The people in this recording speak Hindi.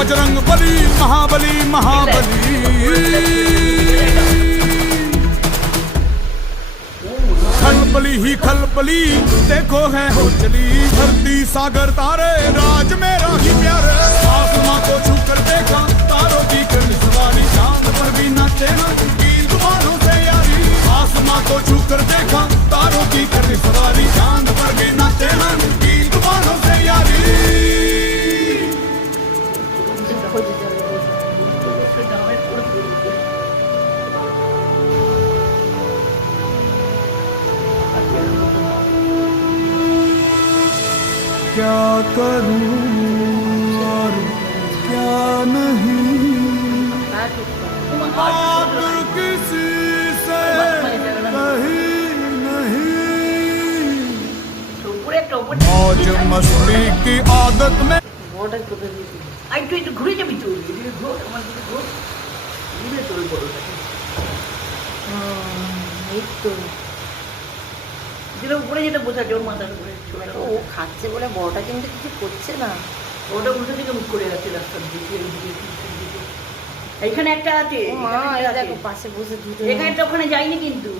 बजरंग बली महाबली महाबली खलबली ही खलबली देखो है हो चली धरती सागर तारे राज मेरा ही प्यारे आसमां को छू कर देखा तारों की करनी सवारी चांद पर भी नाचे ना कील तूफानों से यारी आसमां को छू कर देखा तारों की करनी सवारी चांद पर भी नाचे ना कील तूफानों से यारी क्या करूं और क्या नहीं बात किसी से कहीं नहीं मौज मस्ती की आदत में ঘুরে যাবি তুই এই তো যেটা উপরে যেটা বোঝাচ্ছে ওর মাথার উপরে ও খাচ্ছে বলে বড়টা কিন্তু কিছু করছে না। ওটা উল্টো দিকে মুখ করে যাচ্ছে রাস্তার দিকে এইখানে একটা আছে ও মা এই দেখো পাশে বসে দুটো এখানে তো ওখানে যায়নি কিন্তু